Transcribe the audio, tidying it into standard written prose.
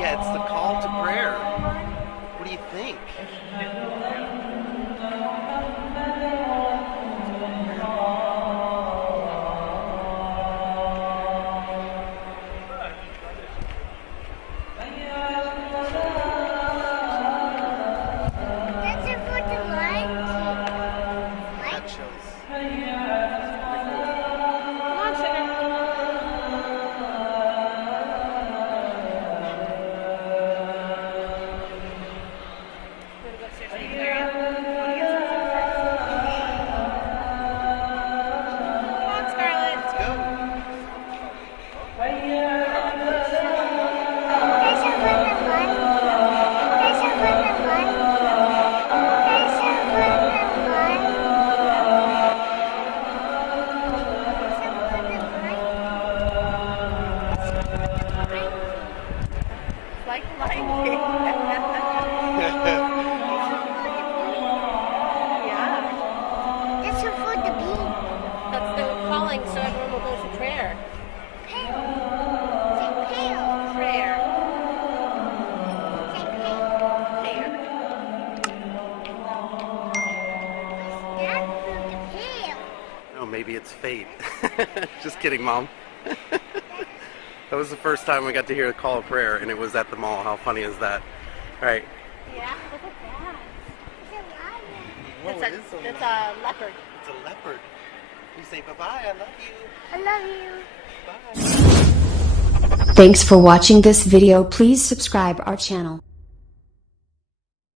Yeah, it's the call to prayer. What do you think? That's it for the light. That shows. Come on, sugar. Let's go. Like the Lion King. Yeah. That's for the bee. That's the calling, so everyone will go to prayer. Pale. Say pale. Prayer. Say pale. Prayer. That's for the pale. No, maybe it's fate. Just kidding, Mom. That was the first time we got to hear the call of prayer, and it was at the mall. How funny is that? All right. Yeah, look at that. Whoa, It's a leopard. It's a leopard. You say bye-bye, I love you. I love you. Bye. Thanks for watching this video. Please subscribe our channel.